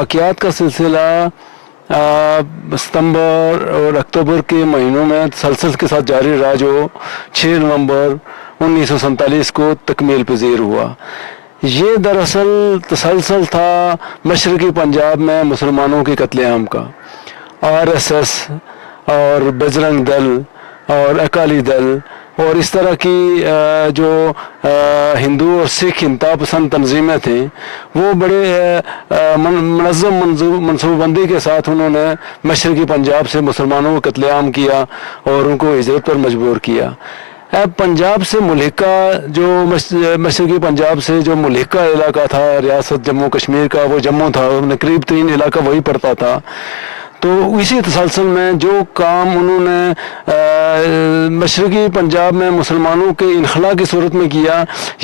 वाक़यात का सिलसिला सितंबर और अक्टूबर के महीनों में तसलसल के साथ जारी रहा, जो 6 नवंबर 1947 को तकमील पजीर हुआ। ये दरअसल तसलसल था मशरक़ी पंजाब में मुसलमानों के कत्लेआम का। आरएसएस और बजरंग दल और अकाली दल और इस तरह की जो हिंदू और सिख इंतहा पसंद तंजीमें थीं, वो बड़े मनज़्ज़म मनसूबबंदी के साथ उन्होंने मशरक़ी पंजाब से मुसलमानों को कत्लेआम किया और उनको हिजरत पर मजबूर किया। अब पंजाब से मुल्हिका जो मशरक़ी पंजाब से जो मुल्हिका इलाका था रियासत जम्मू कश्मीर का, वो जम्मू था, उन्हें करीब 3 इलाका वही पड़ता था। तो इसी तसलसल में जो काम उन्होंने मशरक़ी पंजाब में मुसलमानों के इनखला की सूरत में किया,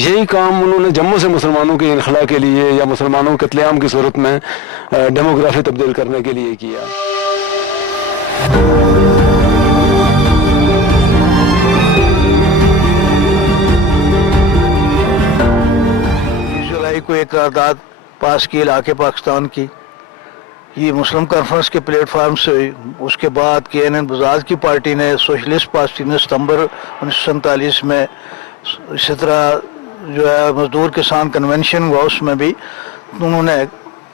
यही काम उन्होंने जम्मू से मुसलमानों के इनखला के लिए या मुसलमानों के कत्लेआम की सूरत में डेमोग्राफी तब्दील करने के लिए किया। को एक करारदाद पास की इलाके पाकिस्तान की, ये मुस्लिम कॉन्फ्रेंस के प्लेटफार्म से हुई। उसके बाद KNN बजाज की पार्टी ने, सोशलिस्ट पार्टी ने सितंबर 1947 में इसी तरह जो है मजदूर किसान कन्वेंशन हुआ, उसमें भी उन्होंने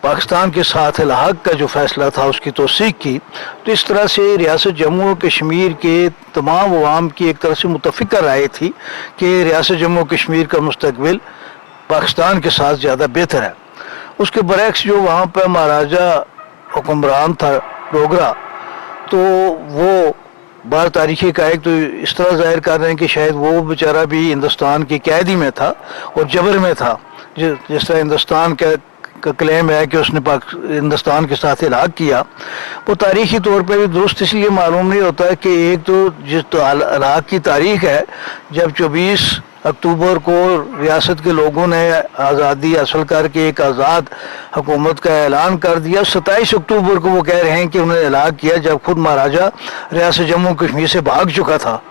पाकिस्तान के साथ इल्हाक का जो फैसला था उसकी तौसीक की। तो इस तरह से रियासत जम्मू और कश्मीर के तमाम अवाम की एक तरह से मुतफ़िका राय थी कि रियासत जम्मू और कश्मीर का मुस्तकबिल पाकिस्तान के साथ ज़्यादा बेहतर है। उसके बरक्स जो वहाँ पर महाराजा हुक्मरान था डोगरा, तो वो बार तारीख़ का एक तो इस तरह ज़ाहिर कर रहे हैं कि शायद वो बेचारा भी हिंदुस्तान की कैदी में था और जबर में था, जिस तरह हिंदुस्तान का क्लेम है कि उसने हिंदुस्तान के साथ इलाक़ किया। वो तारीख़ी तौर पर भी दुरुस्त इसलिए मालूम नहीं होता है कि एक तो जिस तो इलाक़ की तारीख़ है, जब 24 अक्टूबर को रियासत के लोगों ने आज़ादी हासिल करके एक आज़ाद हुकूमत का ऐलान कर दिया। 27 अक्टूबर को वो कह रहे हैं कि उन्होंने इलाक़ किया, जब खुद महाराजा रियासत जम्मू कश्मीर से भाग चुका था।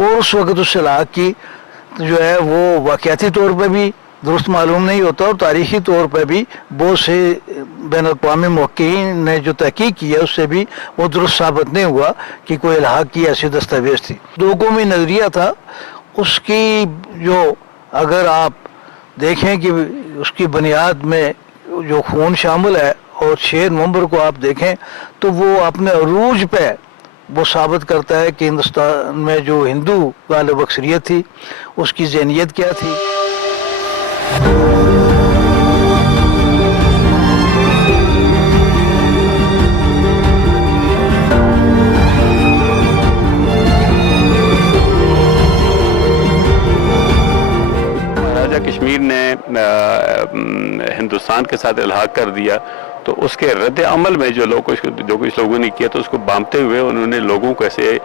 और उस वक़्त उस इलाक़ की जो है वो वाक़याती तौर पर भी दुरुस्त मालूम नहीं होता और तारीख़ी तौर पर भी बहुत से बैन अक़वामी मुहक्कीकीन ने जो तहक़ीक़ की है उससे भी वो दुरुस्त साबित नहीं हुआ कि कोई इलाक़ की ऐसी दस्तावेज़ थी। दो कौमी नज़रिया था उसकी, जो अगर आप देखें कि उसकी बुनियाद में जो खून शामिल है, और 6 नवंबर को आप देखें तो वो अपने अरूज पे वो साबित करता है कि हिंदुस्तान में जो हिंदू गालिब अक्सरियत थी उसकी ज़हनियत क्या थी। कश्मीर ने हिंदुस्तान के साथ इल्हाक कर दिया, तो उसके रद्द अमल में जो कुछ लोगों ने किया, तो उसको बांपते हुए उन्होंने लोगों को ऐसे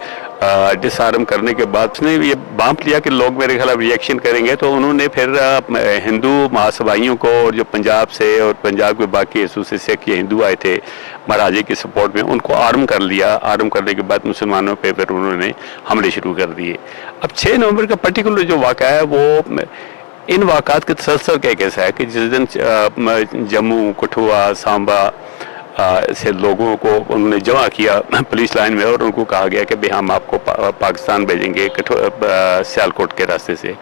डिसआर्म करने के बाद उसने ये बांप लिया कि लोग मेरे ख्याल रिएक्शन करेंगे, तो उन्होंने फिर हिंदू महासभाइयों को और जो पंजाब से और पंजाब के बाकी हिस्सों से सिख या हिंदू आए थे महाराजे की सपोर्ट में, उनको आर्म कर लिया। आर्म करने के बाद मुसलमानों पे फिर उन्होंने हमले शुरू कर दिए। अब 6 नवंबर का पर्टिकुलर जो वाक़ा है वो इन वाक़ात के तसलसल का एक ऐसा है कि जिस दिन जम्मू, कठुआ, सांबा से लोगों को उन्होंने जमा किया पुलिस लाइन में और उनको कहा गया कि भाई हम आपको पाकिस्तान भेजेंगे सियालकोट के रास्ते से।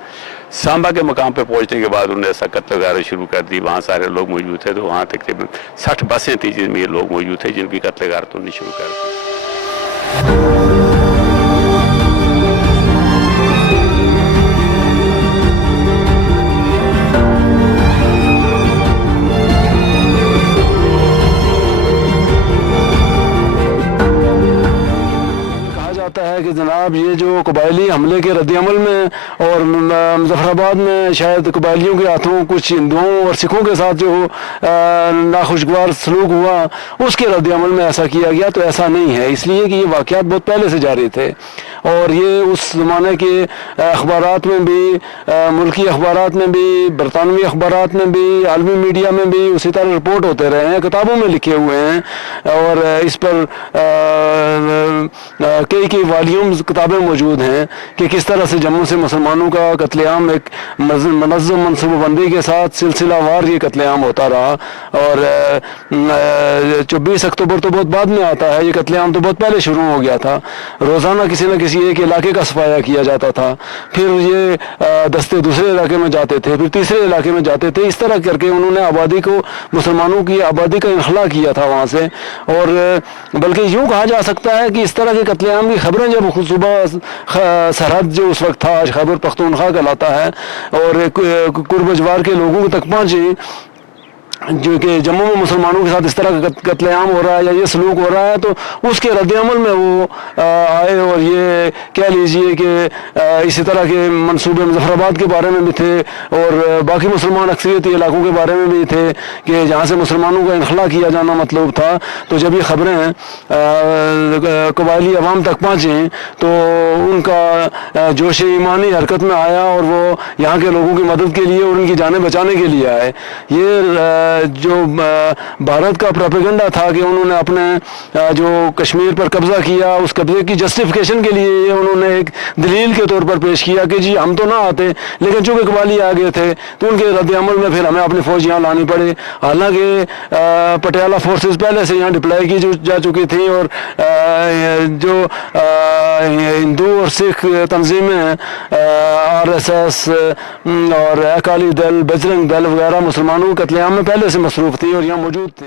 सांबा के मकाम पे पहुंचने के बाद उन्होंने ऐसा कत्ल वगैरह शुरू कर दी। वहाँ सारे लोग मौजूद थे, तो वहाँ तकरीबन 60 बसें थी जिनमें ये लोग मौजूद थे जिनकी कत्ल वगैरह उन्होंने शुरू कर दी। है कि जनाब ये जो कबायली हमले के रद्दअमल में और मुजफ्फराबाद में शायद कबायलियों के हाथों कुछ हिंदुओं और सिखों के साथ जो नाखुशगवार सलूक हुआ उसके रद्दअमल में ऐसा किया गया, तो ऐसा नहीं है, इसलिए कि ये वाक़यात बहुत पहले से जारी थे और ये उस ज़माने के अखबारात में भी, मुल्की अखबारात में भी, बरतानवी अखबारात में भी, आलमी मीडिया में भी उसी तरह रिपोर्ट होते रहे हैं, किताबों में लिखे हुए हैं और इस पर कई वॉल्यूम्स किताबें मौजूद हैं कि किस तरह से जम्मू से मुसलमानों का कत्लेआम एक मनज़्ज़म मनसूबाबंदी के साथ सिलसिलावार ये कत्लेआम होता रहा। और 24 अक्टूबर तो बहुत बाद में आता है, ये कत्लेआम तो बहुत पहले शुरू हो गया था। रोज़ाना किसी न किसी एक इलाके का सफाया किया जाता था, फिर ये दस्ते दूसरे इलाके में जाते थे, फिर तीसरे इलाके में जाते थे। इस तरह करके उन्होंने आबादी को, मुसलमानों की आबादी का इनखला किया था वहाँ से। और बल्कि यूँ कहा जा सकता है कि इस तरह के कत्लेआम की खबरें जब सुबह सरहद जो उस वक्त था खैबर पख्तूनख्वा कहलाता है और कुर्बजवार के लोगों तक पहुँची, जो कि जम्मू में मुसलमानों के साथ इस तरह का कत्लेआम हो रहा है या ये सलूक हो रहा है, तो उसके रद्द-ए-अमल में वो आए और ये कह लीजिए कि इसी तरह के मंसूबे मुजफ्फराबाद के बारे में भी थे और बाकी मुसलमान अक्सरियती इलाकों के बारे में भी थे कि जहाँ से मुसलमानों का इनखला किया जाना मतलब था। तो जब ये खबरें कबायली अवाम तक पहुँची तो उनका जोश ईमानी हरकत में आया और वो यहाँ के लोगों की मदद के लिए और उनकी जानें बचाने के लिए आए। ये जो भारत का प्रोपेगेंडा था कि उन्होंने अपने जो कश्मीर पर कब्जा किया, उस कब्जे की जस्टिफिकेशन के लिए ये उन्होंने एक दलील के तौर पर पेश किया कि जी हम तो ना आते, लेकिन चूंकि कबायली आ गए थे तो उनके रद्द-ए-अमल में फिर हमें अपनी फौज यहाँ लानी पड़ी। हालांकि पटियाला फोर्सेस पहले से यहाँ डिप्लॉय की जा चुकी थी और जो हिंदू और सिख तंजीमें RSS और अकाली दल, बजरंग दल वगैरह मुसलमानों के कत्लेआम में पहले से मसरूफ़ थी और यहाँ मौजूद थे।